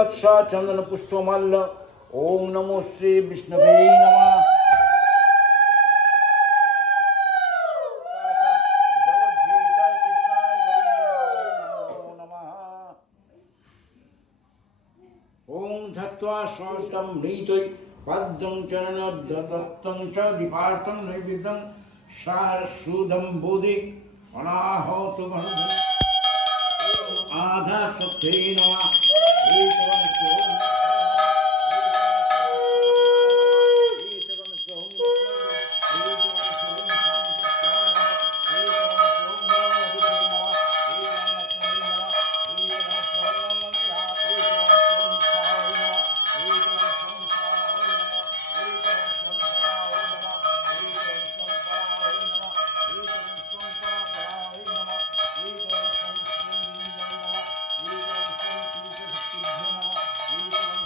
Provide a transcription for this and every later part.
तत्सा चंदन पुष्पमाल्य ओम नमो श्री विष्णवे नमः। ओम धत्वा सहस्रं नीतै पद्मं चरणदत्तं च दीपार्थं नैवेद्यं सारस्वतं बोधि अनाहतु गणधं आधा सत्ये नमः।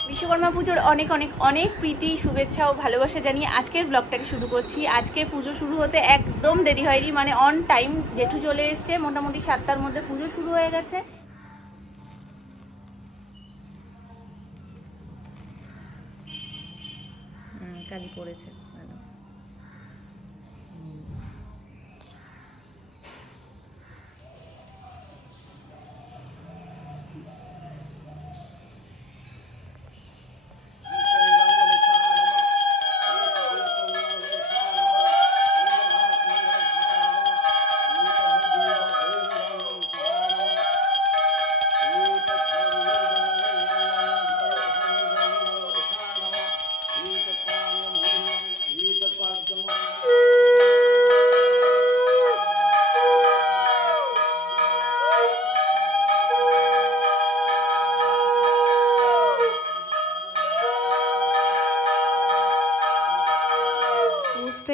विश्वकर्मा पुजोर अनेक अनेक अनेक प्रीति शुभेच्छा और भालोबासा जानिए आजकेर ब्लगटाके शुरू करছি। आजकेर पुजो शुरू होते एकदम देरी হয়নি, মানে অন টাইম জেঠু চলে এসেছে, মোটামুটি 7টার মধ্যে পুজো শুরু হয়ে গেছে। কালি পড়েছে ভালো।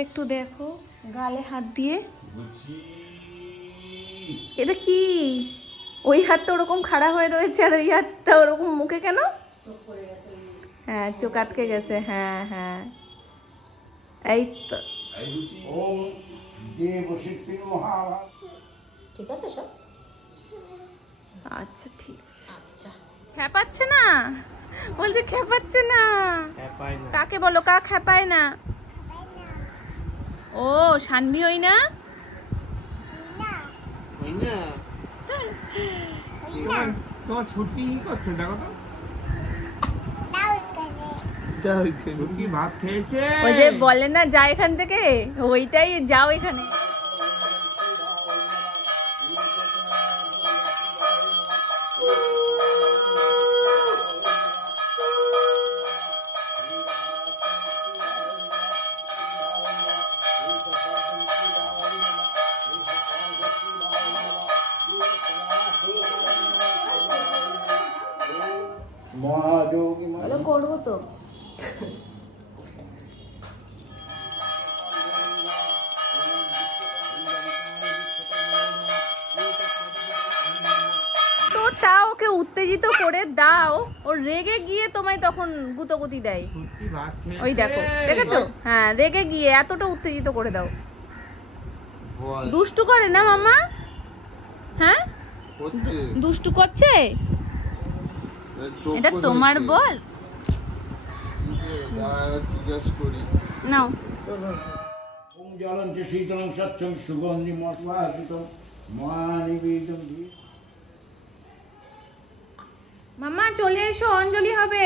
একটু দেখো গালে হাত দিয়ে, এটা কি? ওই হাতটা ওরকম খাড়া হয়ে রয়েছে আর ওই হাতটা ওরকম মুখে কেন? হ্যাঁ চোখ আটকে গেছে। হ্যাঁ হ্যাঁ এই তো ঠিক আছে সব। আচ্ছা ঠিক আছে। আচ্ছা খেপাচ্ছে না, বলছে খেপাচ্ছে না। কাকে বলো কা খেপায় না? ও শানভি হই না? তোমার ছুটি করছো দেখো তো, ছুটি ভাত খেয়েছে। ওই যে বলে না যা এখান থেকে, ওইটাই যাও এখানে। করবো তো তা ওকে উত্তেজিত করে দাও, ও রেগে গিয়ে তোমায় তখন গুতগুতি দেয়। ওই দেখো দেখেছো? হ্যাঁ রেগে গিয়ে এতটা উত্তেজিত করে দাও। দুষ্টু করে না মামা? হ্যাঁ দুষ্টু করছে। এটা তোমার বল নাও। মামা চলে এসো, অঞ্জলি হবে।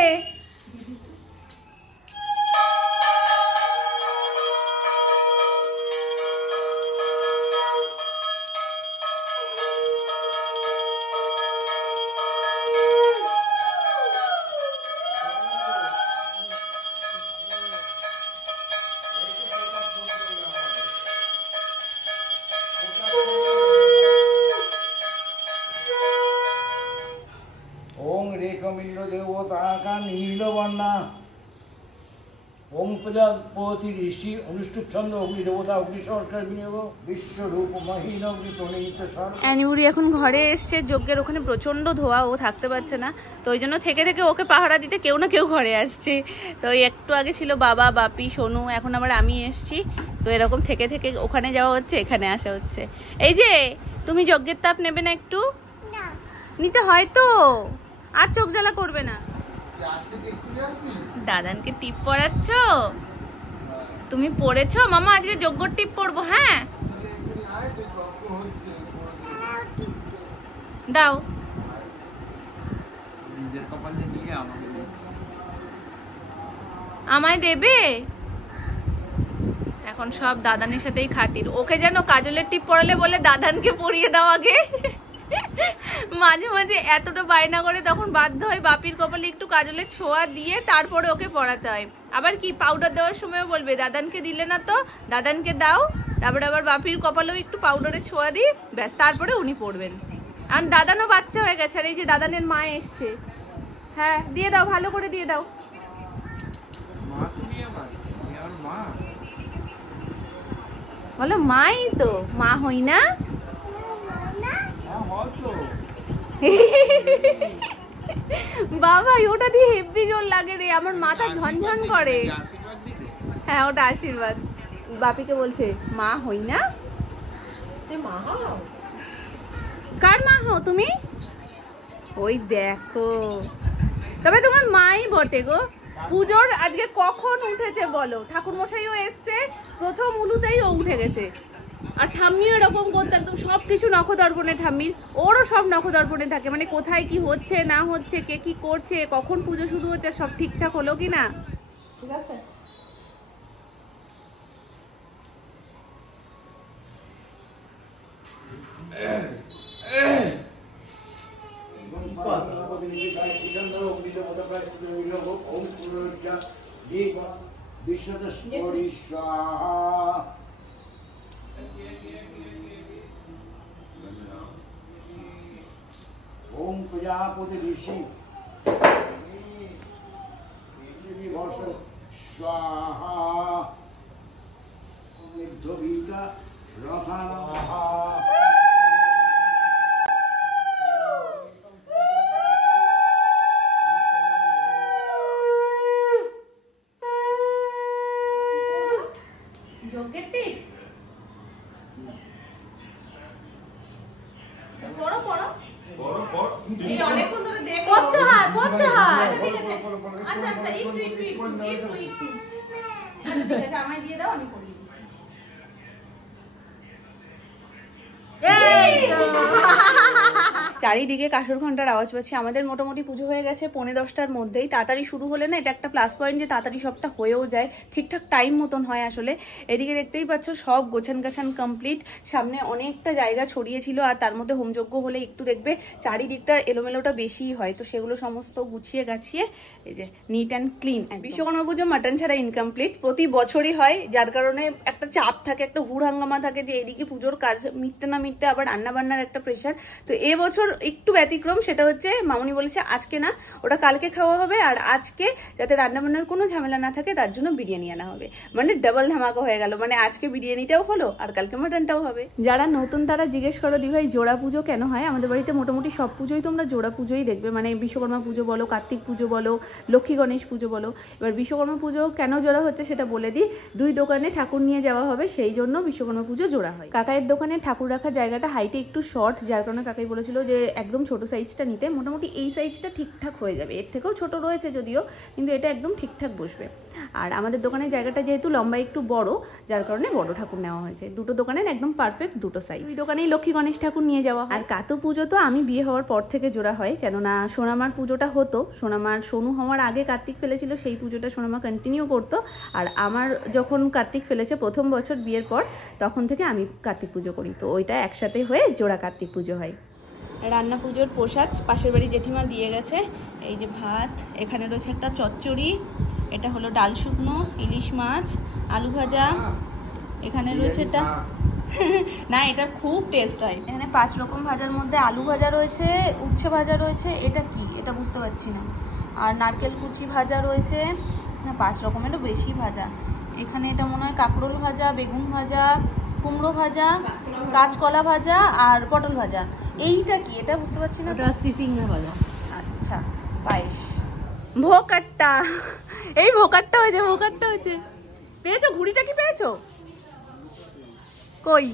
ओम प्रजापति ऋषि अनुष्ठुप छंद अग्नि देवता अग्नि संस्कार विनियोग विश्व रूप महीन अग्नि प्रणीत सर। অ্যানিবুড়ি এখন ঘরে এসছে, যজ্ঞের ওখানে প্রচন্ড ধোয়া, ও থাকতে পারছে না, তো ওই জন্য থেকে থেকে ওকে পাহারা দিতে কেউ না কেউ ঘরে আসছে। তো একটু আগে ছিল বাবা, বাপি, সোনু, এখন আবার আমি এসছি। তো এরকম থেকে থেকে ওখানে যাওয়া হচ্ছে, এখানে আসা হচ্ছে। এই যে তুমি যজ্ঞের তাপ নেবে না একটু? নিতে হয় তো, আর চোখ জ্বালা করবে না। দাদানকে টিপ পড়াচ্ছ? তুমি পড়েছো? মামা আজকে যজ্ঞর টিপ পড়বো। হ্যাঁ দাও। আমায় দেবে? এখন সব দাদানের সাথেই খাতির। ওকে যেন কাজলের টিপ পড়ালে বলে দাদানকে পরিয়ে দাও আগে। মাঝে মাঝে এতটা বায়না করে তখন বাধ্য হয় বাপির কপালে একটু কাজলের ছোঁয়া দিয়ে তারপরে ওকে পড়াতে হয়। আবার কি পাউডার দেওয়ার সময়ও বলবে দাদানকে দিলে না তো, দাদানকে দাও। তারপরে আবার বাপির কপালেও একটু পাউডারের ছোঁয়া দিই, ব্যাস তারপরে উনি পড়বেন। আর দাদানও বাচ্চা হয়ে গেছে। আর এই যে দাদানের মা এসছে। হ্যাঁ দিয়ে দাও, ভালো করে দিয়ে দাও। বলো মাই তো, মা হই না? বাবা ওটা দিয়ে হেভি জোর লাগে রে, আমার মাথা ঝনঝন করে। হ্যাঁ ওটা আশীর্বাদ। বাপিকে বলছে মা হই না? কার মা হও তুমি? ওই দেখো, তবে তোমার মাই বটে গো। পুজোর আজকে কখন উঠেছে বলো? ঠাকুর মশাইও এসছে, প্রথম উলুতেই ও উঠে গেছে। আর ঠাম্মিও এরকম করতে, একদম সবকিছু নখদর্পণে ঠাম্মির, ওরও সব নখদর্পণে থাকে। মানে কোথায় কি হচ্ছে না হচ্ছে, কে কি করছে, কখন পুজো শুরু হচ্ছে, সব ঠিকঠাক হলো কি না। ঠিক আছে ओम प्रजापति ऋषि स्वाहा निर्धवीता रथानः চারিদিকে কাসর ঘন্টার আওয়াজ পাচ্ছি। আমাদের মোটামুটি পুজো হয়ে গেছে 10:45টার মধ্যেই। তাড়াতাড়ি শুরু হলে না এটা একটা প্লাস পয়েন্ট যে তাড়াতাড়ি সবটা হয়েও যায়, ঠিকঠাক টাইম মতন হয় আসলে। এদিকে দেখতেই পাচ্ছ সব গোছান গাছান কমপ্লিট। সামনে অনেকটা জায়গা ছড়িয়েছিল, আর তার মধ্যে হোমযজ্ঞ হলে একটু দেখবে চারিদিকটা এলোমেলোটা বেশিই হয়, তো সেগুলো সমস্ত গুছিয়ে গাছিয়ে এই যে neat and clean. Vishwakarma Puja mutton ছাড়া ইনকমপ্লিট, প্রতি বছরই হয়, যার কারণে একটা চাপ থাকে, একটা হুড়হাঙ্গামা থাকে যে এদিকে পুজোর কাজ মিটতে না মিটতে আবার রান্না বান্নার একটা প্রেশার। তো এবছর একটু ব্যতিক্রম, সেটা হচ্ছে মামুনি বলেছে আজকে না, ওটা কালকে খাওয়া হবে, আর আজকে যাতে রান্নাবান্নার কোনো ঝামেলা না থাকে তার জন্য বিরিয়ানি আনা হবে। মানে ডাবল ধামাকা হয়ে গেল, মানে আজকে বিরিয়ানিটাও হলো আর কালকে মাটনটাও হবে। যারা নতুন তারা জিজ্ঞেস করো দি ভাই জোড়া পুজো কেন হয়? আমাদের বাড়িতে মোটামুটি সব পুজোই তোমরা জোড়া পুজোই দেখবে, মানে বিশ্বকর্মা পুজো বলো, কার্তিক পুজো বলো, লক্ষ্মী গণেশ পুজো বলো। এবার বিশ্বকর্মা পুজো কেন জোড়া হচ্ছে সেটা বলে দিই। দুই দোকানে ঠাকুর নিয়ে যাওয়া হবে, সেই জন্য বিশ্বকর্মা পুজো জোড়া হয়। কাকাইয়ের দোকানে ঠাকুর রাখার জায়গাটা হাইটে একটু শর্ট, যার কারণে কাকাই বলেছিল যে একদম ছোট সাইজটা নিতে। মোটামুটি এই সাইজটা ঠিকঠাক হয়ে যাবে, এর থেকেও ছোট রয়েছে যদিও, কিন্তু এটা একদম ঠিকঠাক বসবে। আর আমাদের দোকানের জায়গাটা যেহেতু লম্বা একটু বড়, যার কারণে বড় ঠাকুর নেওয়া হয়েছে। দুটো দোকানের একদম পারফেক্ট দুটো সাইজ। দুই দোকানেই লক্ষ্মী গণেশ ঠাকুর নিয়ে যাওয়া। আর কাতু পুজো তো আমি বিয়ে হওয়ার পর থেকে জোড়া হয়, কেননা সোনামার পুজোটা হতো, সোনামার সোনু হওয়ার আগে কার্তিক ফেলেছিল, সেই পুজোটা সোনামা কন্টিনিউ করতো। আর আমার যখন কার্তিক ফেলেছে প্রথম বছর বিয়ের পর, তখন থেকে আমি কার্তিক পুজো করি, তো ওইটা একসাথে হয়ে জোড়া কার্তিক পুজো হয়। রান্না পুজোর প্রসাদ পাশের বাড়ি জেঠিমা দিয়ে গেছে। এই যে ভাত, এখানে রয়েছে একটা চচ্চড়ি, এটা হলো ডাল শুকনো, ইলিশ মাছ, আলু ভাজা, এখানে রয়েছে এটা না এটা খুব টেস্ট হয়। এখানে 5 রকম ভাজার মধ্যে আলু ভাজা রয়েছে, উচ্ছে ভাজা রয়েছে, এটা কি এটা বুঝতে পারছি না, আর নারকেল কুচি ভাজা রয়েছে, না 5 রকমেরও বেশি ভাজা। এখানে এটা মনে হয় কাঁকরোল ভাজা, বেগুন ভাজা, কুমড়ো ভাজা, কাঁচকলা ভাজা আর পটল ভাজা। এইটা কি এটা বুঝতে পারছি না। চিচিঙ্গা ভাজা। আচ্ছা পায়েস, ভোকাট্টা, এই ভোকাট্টা হয়েছে, ভোকাট্টা হয়েছে। পেয়েছো ঘুড়িটা? কি পেয়েছো? কই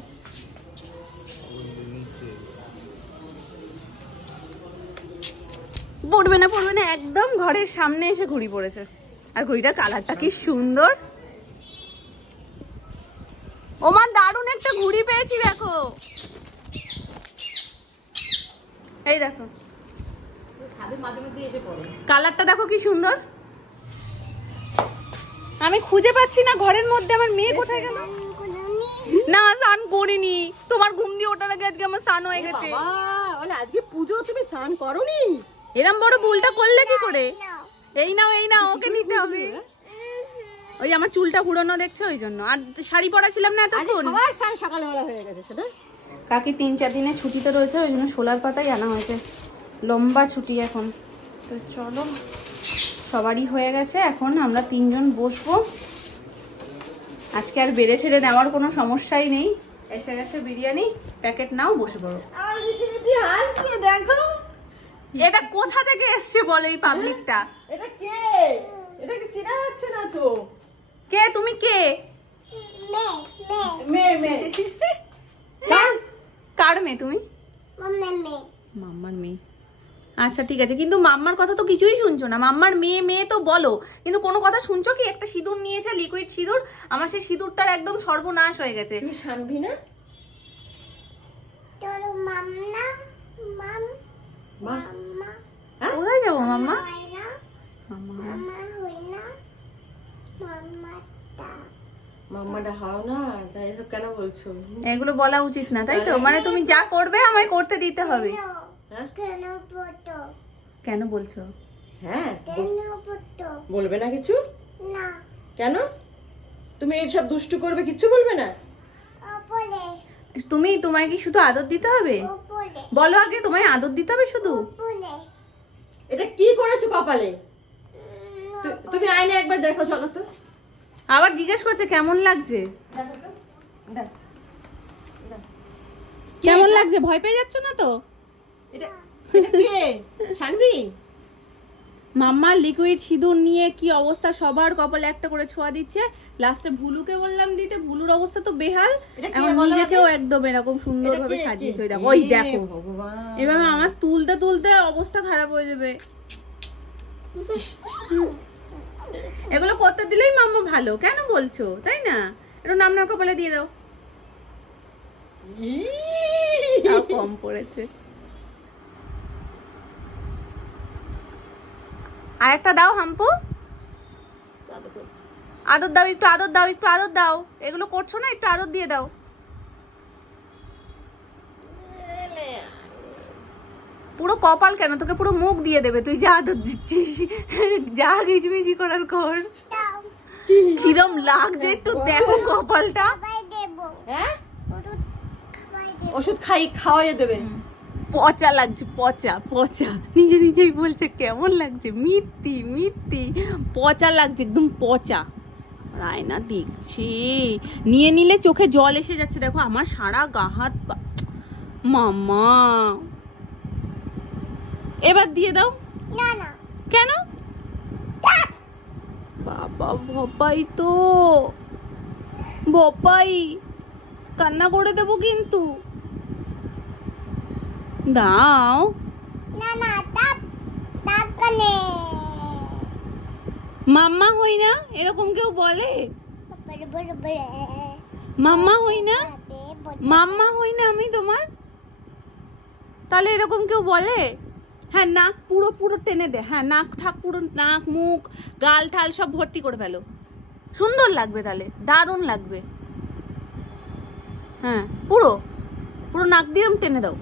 পড়বে না পড়বে না, একদম ঘরের সামনে এসে ঘুড়ি পড়েছে। আর ঘুড়িটার কালারটা কি সুন্দর। ওমা দারুণ একটা ঘুড়ি পেয়েছি দেখো, এই দেখো কালারটা দেখো কি সুন্দর। আমি খুঁজে পাচ্ছি না ঘরের মধ্যে, আমার মেয়ে কোথায় গেল? না স্নান করিনি, তোমার ঘুম দিয়ে ওঠার আগে আজকে আমার স্নান হয়ে গেছে। আজকে পুজো, তুমি স্নান করোনি? এরম বড় ভুলটা করলে কি করে? এই নাও এই নাও, ওকে নিতে হবে। ওই আমার চুলটা ঘুরানো দেখছো ওই জন্য। আর শাড়ি পরা ছিলাম না এতক্ষণ। সবার স্নান সকালবেলা হয়ে গেছে সেটা। কাকি 3-4 দিনের ছুটিতে রয়েছে, ওই জন্য সোলার পাতাই আনা হয়েছে, লম্বা ছুটি এখন। তো চলো, সবারই হয়ে গেছে, এখন আমরা 3 জন বসবো। আজকে আর বেড়ে ছেড়ে নেওয়ার কোনো সমস্যাই নেই। এসে গেছে বিরিয়ানি, প্যাকেট নাও, বসে পড়ো। দেখো এটা কোথা থেকে এসছে বলে এই পাবলিকটা? এটা কে? এটা কি চেনা যাচ্ছে না তো? কে তুমি? কে? মেয়ে মেয়ে। কার মেয়ে তুমি? মাম্মার মেয়ে। আচ্ছা ঠিক আছে, কিন্তু মাম্মার কথা তো কিছুই শুনছো না। মাম্মার মেয়ে মেয়ে তো বলো, কিন্তু কোনো কথা শুনছো কি? একটা সিঁদুর নিয়েছে, লিকুইড সিঁদুর, আমার সেই সিঁদুরটার একদম সর্বনাশ হয়ে গেছে। তুমি শানবি না? কোথায় যাবো মাম্মা? মাম্মাটা হাও না, তাই এসব কেন বলছো? এগুলো বলা উচিত না, তাই তো? মানে তুমি যা করবে আমায় করতে দিতে হবে। কেন বলছো? হ্যাঁ, বলবে না কিছু? না। কেন? তুমি এইসব দুষ্টু করবে, কিচ্ছু বলবে না? তুমি, তোমায় কি শুধু আদর দিতে হবে? বলো আগে, তোমায় আদর দিতে হবে শুধু? এটা কি করেছো কপালে? তুমি আয়না একবার দেখো, চলো তো। আবার জিজ্ঞেস করছে কেমন লাগছে। কেমন লাগছে? ভয় পেয়ে যাচ্ছ না তো? এটা কে? শানবি? মাম্মা লিকুইড সিঁদুর নিয়ে কি অবস্থা, সবার কপালে একটা করে ছোঁয়া দিচ্ছে। লাস্টে ভুলুকে বললাম দিতে, ভুলুর অবস্থা তো বেহাল। এখন নিজেকেও একদম এরকম সুন্দর ভাবে সাজিয়েছে। ওই দেখো, এভাবে আমার তুলতে তুলতে অবস্থা খারাপ হয়ে যাবে। এগুলো করতে দিলেই মাম্মা ভালো, কেন বলছো? তাই না? একটু নামনার কপালে দিয়ে দাও। কম পড়েছে। আর একটা দাও হাম্পু, আদর দাও, একটু আদর দাও, একটু আদর দাও। এগুলো করছো না, একটু আদর দিয়ে দাও। পুরো কপাল কেন, তোকে পুরো মুখ দিয়ে দেবে। তুই যা আদর দিচ্ছিস, যা ঘিচমিচি করার কর। কিরম লাগছে একটু দেখো কপালটা। হ্যাঁ, ওষুধ খাওয়াই দেবে। পচা লাগছে, পচা পচা, নিজে নিজেই বলছে কেমন লাগছে। মিথ্যি মিথ্যি, পচা লাগছে, একদম পচা। রায়না দেখছি, নিয়ে নিলে চোখে জল এসে যাচ্ছে। দেখো আমার সারা গা হাত পা। মাম্মা এবার দিয়ে দাও। না না। কেন? বাবা ভপাই তো, ভপাই কান্না করে দেবো কিন্তু। দাও না না, তাপ তাপ কানে। মাম্মা হই না, এরকম কেউ বলে? বড় বড় বড়। মাম্মা হই না, মাম্মা হই না আমি তোমার? তাহলে এরকম কেউ বলে? হ্যাঁ, নাক পুরো পুরো টেনে দে। হ্যাঁ, নাক ঠাক পুরো, নাক মুখ গাল ঠাল সব ভর্তি করে ফেলো, সুন্দর লাগবে, তাহলে দারুণ লাগবে। হ্যাঁ, পুরো পুরো নাক দিয়ে টেনে দাও।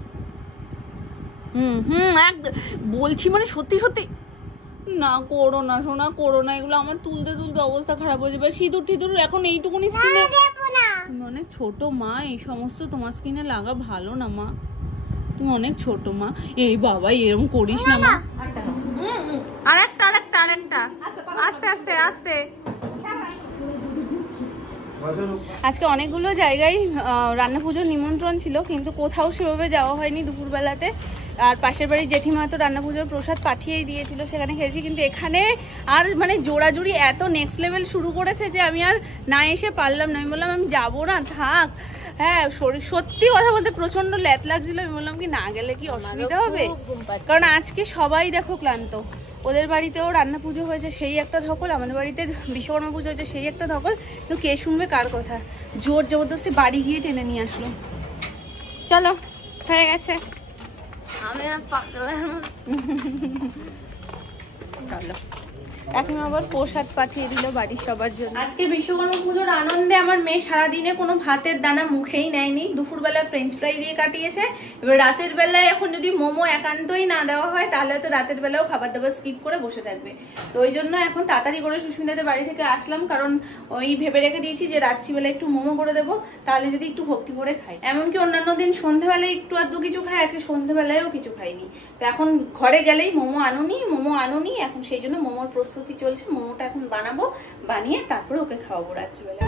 বলছি মানে সত্যি সত্যি। না করো না সোনা, করো না এগুলো। আমার তুলতে তুলতে অবস্থা খারাপ হয়ে যাবে। সিঁদুর টিঁদুর এখন এইটুকুনি স্কিনে। তুমি অনেক ছোট মা, এই সমস্ত তোমার স্কিনে লাগা ভালো না মা, তুমি অনেক ছোট মা। এই বাবা এরকম করিস না মা। আরেকটা আরেকটা আরেকটা, আস্তে আস্তে আস্তে। আজকে অনেকগুলো জায়গায় রান্না পুজোর নিমন্ত্রণ ছিল, কিন্তু কোথাও সেভাবে যাওয়া হয়নি দুপুরবেলাতে। আর পাশের বাড়ির জেঠিমা তো রান্না পুজোর প্রসাদ পাঠিয়েই দিয়েছিল, সেখানে খেয়েছি। কিন্তু এখানে আর মানে জোড়াজুড়ি এত নেক্সট লেভেল শুরু করেছে যে আমি আর না এসে পারলাম না। আমি বললাম আমি যাবো না, থাক। হ্যাঁ, শরীর সত্যি কথা বলতে প্রচন্ড ল্যাত লাগছিল। আমি বললাম কি না গেলে কি অসুবিধা হবে, কারণ আজকে সবাই দেখো ক্লান্ত। ওদের বাড়িতেও রান্না পুজো হয়েছে সেই একটা ধকল, আমাদের বাড়িতে বিশ্বকর্মা পুজো হয়েছে সেই একটা ধকল। কিন্তু কে শুনবে কার কথা? জোর জবরদস্তি বাড়ি গিয়ে টেনে নিয়ে আসলো। চলো, হয়ে গেছে। আমি আর পাগলার চলো। এখন আবার প্রসাদ পাঠিয়ে দিল বাড়ির সবার জন্য। আজকে বিশ্বকর্মা পুজোর আনন্দে আমার মেয়ে সারাদিনে কোনো ভাতের দানা মুখেই নেয়নি। দুপুরবেলা ফ্রেঞ্চ ফ্রাই দিয়ে কাটিয়েছে। এবার রাতের বেলায় এখন যদি মোমো একান্তই না দেওয়া হয় তাহলে তো রাতের বেলাও খাবার দাবার স্কিপ করে বসে থাকবে। তো ওই জন্য এখন তাড়াতাড়ি করে সুস্মিতাদের বাড়ি থেকে আসলাম, কারণ ওই ভেবে রেখে দিয়েছি যে রাত্রিবেলা একটু মোমো করে দেবো, তাহলে যদি একটু ভক্তি করে খাই। এমনকি অন্যান্য দিন সন্ধ্যেবেলায় একটু আধটু কিছু খাই, আজকে সন্ধ্যেবেলায়ও কিছু খাইনি। তো এখন ঘরে গেলেই মোমো আনুনি, এখন সেই জন্য মোমোর প্রস্তুতি চলছে। মোমোটা এখন বানাবো, বানিয়ে তারপরে ওকে খাওয়াবো রাত্রিবেলা।